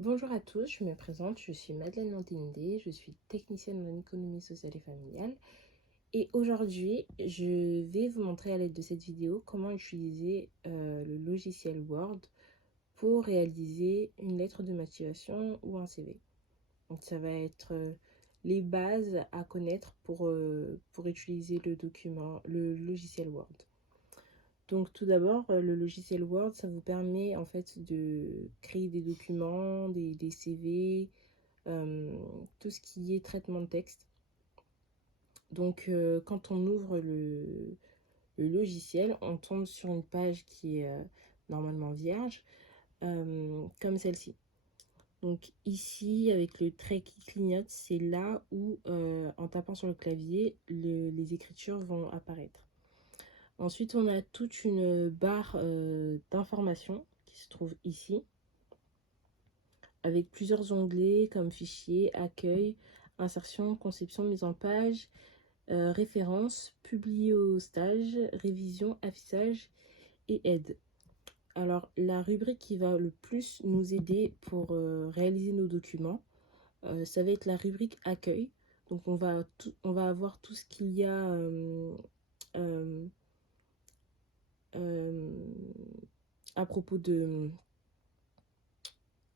Bonjour à tous, je me présente, je suis Madeleine Landindé, je suis technicienne en économie sociale et familiale et aujourd'hui je vais vous montrer à l'aide de cette vidéo comment utiliser le logiciel Word pour réaliser une lettre de motivation ou un CV. Donc ça va être les bases à connaître pour utiliser le logiciel Word. Donc tout d'abord, le logiciel Word, ça vous permet en fait de créer des documents, des CV, tout ce qui est traitement de texte. Donc quand on ouvre le logiciel, on tombe sur une page qui est normalement vierge, comme celle-ci. Donc ici, avec le trait qui clignote, c'est là où, en tapant sur le clavier, les écritures vont apparaître. Ensuite, on a toute une barre d'informations qui se trouve ici, avec plusieurs onglets comme fichier, accueil, insertion, conception, mise en page, référence, publier au stage, révision, affichage et aide. Alors, la rubrique qui va le plus nous aider pour réaliser nos documents, ça va être la rubrique accueil. Donc, on va avoir tout ce qu'il y a à propos de...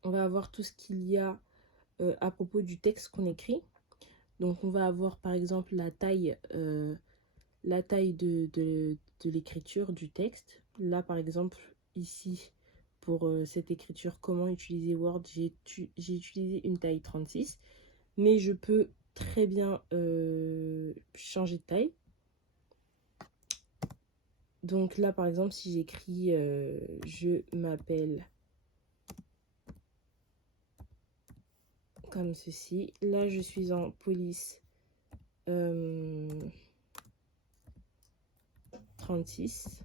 On va avoir tout ce qu'il y a à propos du texte qu'on écrit. Donc, on va avoir par exemple la taille de l'écriture du texte. Là, par exemple, ici, pour cette écriture, comment utiliser Word, j'ai utilisé une taille 36, mais je peux très bien changer de taille. Donc là, par exemple, si j'écris je m'appelle comme ceci, là, je suis en police 36.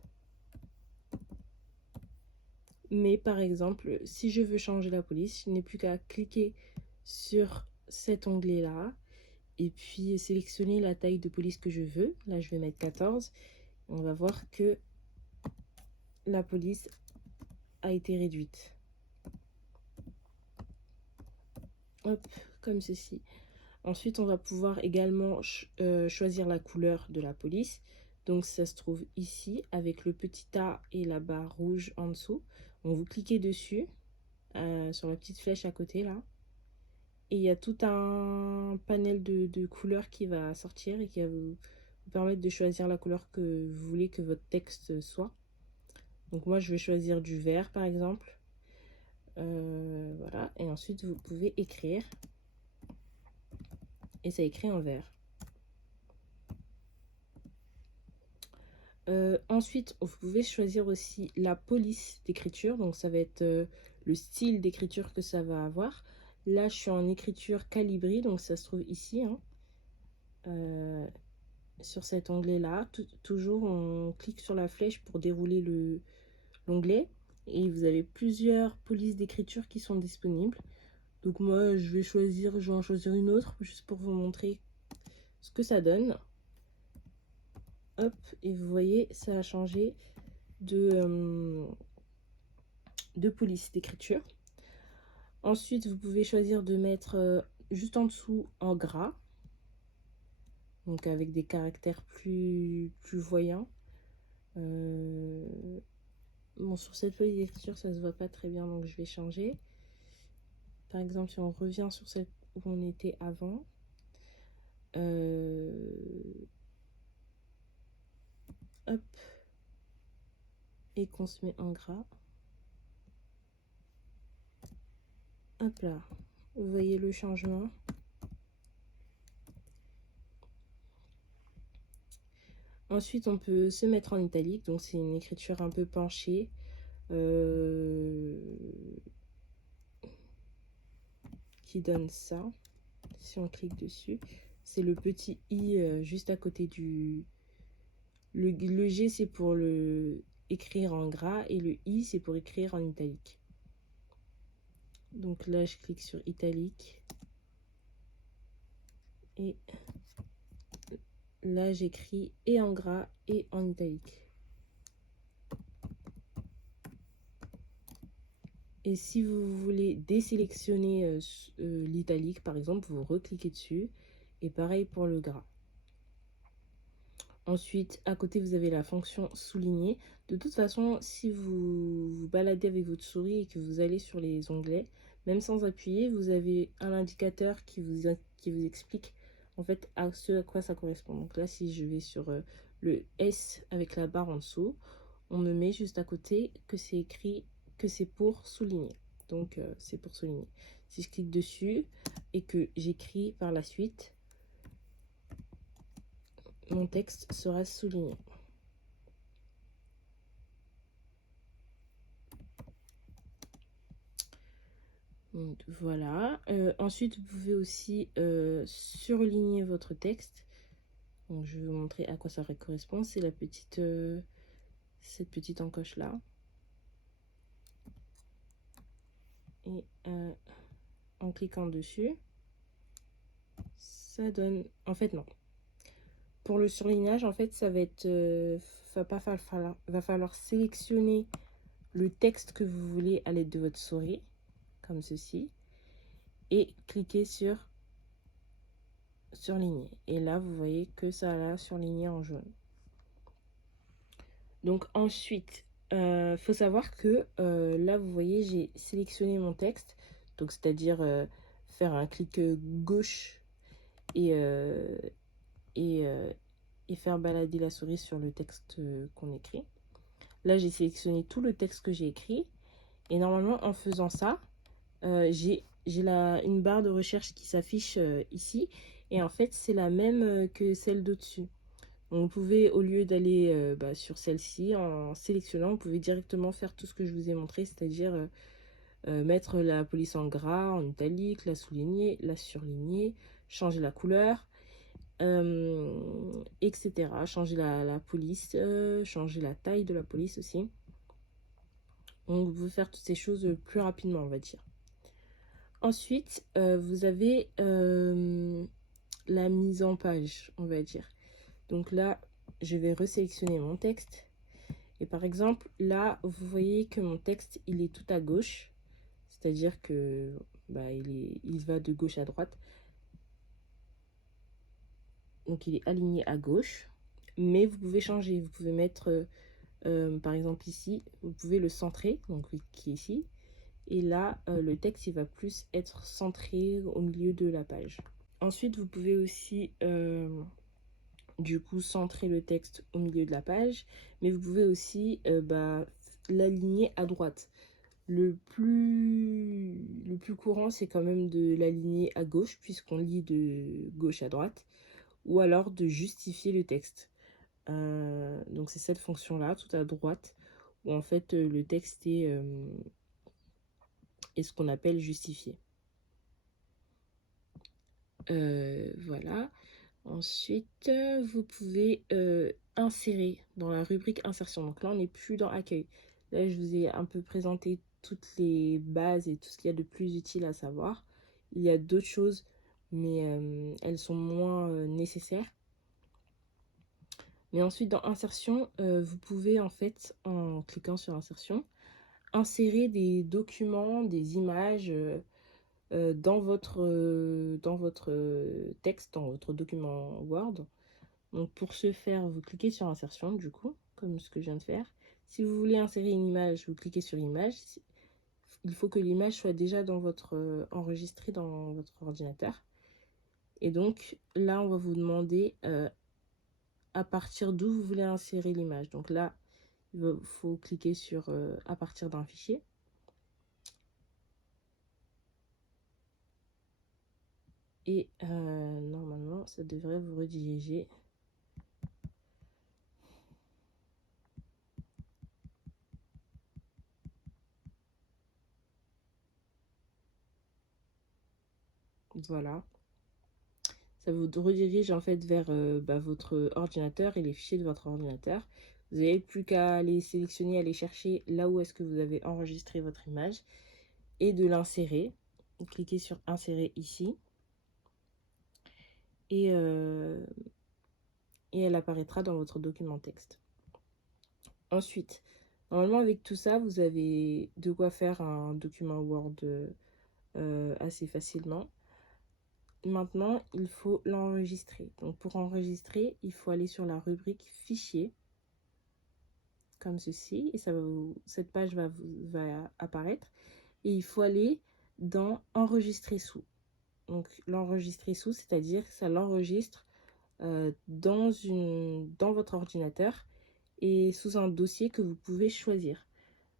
Mais par exemple, si je veux changer la police, je n'ai plus qu'à cliquer sur cet onglet-là et puis sélectionner la taille de police que je veux. Là, je vais mettre 14. On va voir que la police a été réduite. Hop, comme ceci. Ensuite, on va pouvoir également choisir la couleur de la police. Donc, ça se trouve ici avec le petit A et la barre rouge en dessous. Donc, vous cliquez dessus, sur la petite flèche à côté là. Et il y a tout un panel de couleurs qui va sortir et qui va vous permettre de choisir la couleur que vous voulez que votre texte soit. Donc moi, je vais choisir du vert, par exemple. Voilà. Et ensuite, vous pouvez écrire. Et ça écrit en vert. Ensuite, vous pouvez choisir aussi la police d'écriture. Donc ça va être le style d'écriture que ça va avoir. Là, je suis en écriture Calibri, donc ça se trouve ici. Sur cet onglet-là, toujours on clique sur la flèche pour dérouler l'onglet. Et vous avez plusieurs polices d'écriture qui sont disponibles. Donc moi, je vais en choisir une autre, juste pour vous montrer ce que ça donne. Hop, et vous voyez, ça a changé de police d'écriture. Ensuite, vous pouvez choisir de mettre juste en dessous en gras, donc avec des caractères plus voyants. Bon, sur cette police d'écriture, ça se voit pas très bien, donc je vais changer. Par exemple, si on revient sur celle où on était avant, hop, et qu'on se met en gras. Hop là, vous voyez le changement. Ensuite, on peut se mettre en italique, donc c'est une écriture un peu penchée. Qui donne ça. Si on clique dessus, c'est le petit i juste à côté du... Le G, c'est pour le écrire en gras et le i, c'est pour écrire en italique. Donc là, je clique sur italique. Et là, j'écris et en gras et en italique. Et si vous voulez désélectionner l'italique, par exemple, vous recliquez dessus. Et pareil pour le gras. Ensuite, à côté, vous avez la fonction souligner. De toute façon, si vous vous baladez avec votre souris et que vous allez sur les onglets, même sans appuyer, vous avez un indicateur qui vous explique en fait à ce à quoi ça correspond. Donc là, si je vais sur le S avec la barre en dessous, on me met juste à côté que c'est écrit que c'est pour souligner. Donc c'est pour souligner. Si je clique dessus et que j'écris par la suite, mon texte sera souligné. Donc, voilà. Ensuite, vous pouvez aussi surligner votre texte. Donc, je vais vous montrer à quoi ça correspond. C'est la petite, cette petite encoche là. Et en cliquant dessus, ça donne. En fait, non. Pour le surlignage, en fait, ça va être. Va falloir sélectionner le texte que vous voulez à l'aide de votre souris, comme ceci, et cliquer sur surligner. Et là, vous voyez que ça l'a surligné en jaune. Donc ensuite, faut savoir que là, vous voyez, j'ai sélectionné mon texte. Donc c'est-à-dire faire un clic gauche et, et, et faire balader la souris sur le texte qu'on écrit. Là, j'ai sélectionné tout le texte que j'ai écrit. Et normalement, en faisant ça, j'ai une barre de recherche qui s'affiche ici. Et en fait, c'est la même que celle d'au-dessus. Vous pouvez, au lieu d'aller sur celle-ci, en sélectionnant, vous pouvez directement faire tout ce que je vous ai montré, c'est-à-dire mettre la police en gras, en italique, la souligner, la surligner, changer la couleur, etc. Changer la police, changer la taille de la police aussi. Donc vous pouvez faire toutes ces choses plus rapidement, on va dire. Ensuite, vous avez la mise en page, on va dire. Donc là, je vais resélectionner mon texte. Et par exemple, là, vous voyez que mon texte, il est tout à gauche. C'est-à-dire que il va de gauche à droite. Donc, il est aligné à gauche. Mais vous pouvez changer. Vous pouvez mettre, par exemple ici, vous pouvez le centrer. Donc, qui est ici. Et là, le texte, il va plus être centré au milieu de la page. Ensuite, vous pouvez aussi du coup centrer le texte au milieu de la page, mais vous pouvez aussi l'aligner à droite. Le plus courant, c'est quand même de l'aligner à gauche, puisqu'on lit de gauche à droite, ou alors de justifier le texte. Donc c'est cette fonction-là, tout à droite, où en fait le texte est ce qu'on appelle justifié. Voilà. Ensuite, vous pouvez insérer dans la rubrique insertion. Donc là, on n'est plus dans accueil. Là, je vous ai un peu présenté toutes les bases et tout ce qu'il y a de plus utile à savoir. Il y a d'autres choses, mais elles sont moins nécessaires. Mais ensuite, dans insertion, vous pouvez en fait, en cliquant sur insertion, insérer des documents, des images dans votre texte, dans votre document Word. Donc pour ce faire, vous cliquez sur insertion du coup, comme ce que je viens de faire. Si vous voulez insérer une image, vous cliquez sur image. Il faut que l'image soit déjà dans votre enregistrée dans votre ordinateur. Et donc là, on va vous demander à partir d'où vous voulez insérer l'image. Donc là, il faut cliquer sur à partir d'un fichier. Et normalement, ça devrait vous rediriger. Voilà. Ça vous redirige en fait vers votre ordinateur et les fichiers de votre ordinateur. Vous n'avez plus qu'à aller sélectionner, aller chercher là où est-ce que vous avez enregistré votre image et de l'insérer. Cliquez sur insérer ici. Et elle apparaîtra dans votre document texte. Ensuite, Normalement, avec tout ça, vous avez de quoi faire un document Word assez facilement. Maintenant, il faut l'enregistrer. Donc, pour enregistrer, il faut aller sur la rubrique Fichier, comme ceci, et cette page va apparaître. Et il faut aller dans Enregistrer sous. Donc, l'enregistrer sous, c'est-à-dire que ça l'enregistre dans votre ordinateur et sous un dossier que vous pouvez choisir.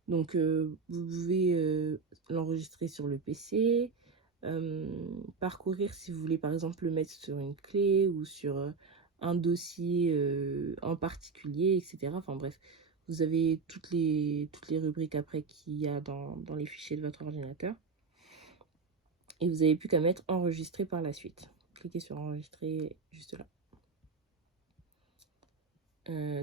Donc, vous pouvez l'enregistrer sur le PC, parcourir si vous voulez par exemple le mettre sur une clé ou sur un dossier en particulier, etc. Enfin bref, vous avez toutes les rubriques après qu'il y a dans les fichiers de votre ordinateur. Et vous n'avez plus qu'à mettre enregistrer par la suite. Cliquez sur enregistrer juste là.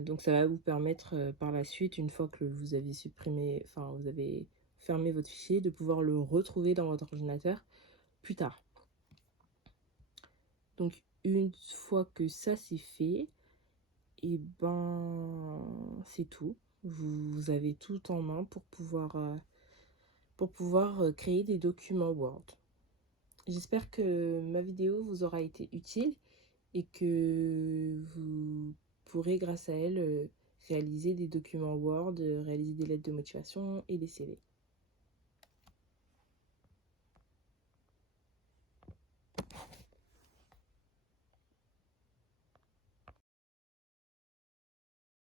Donc ça va vous permettre par la suite, une fois que vous avez supprimé, enfin vous avez fermé votre fichier, de pouvoir le retrouver dans votre ordinateur plus tard. Donc une fois que ça c'est fait, et ben c'est tout. Vous avez tout en main pour pouvoir créer des documents Word. J'espère que ma vidéo vous aura été utile et que vous pourrez grâce à elle réaliser des documents Word, réaliser des lettres de motivation et des CV.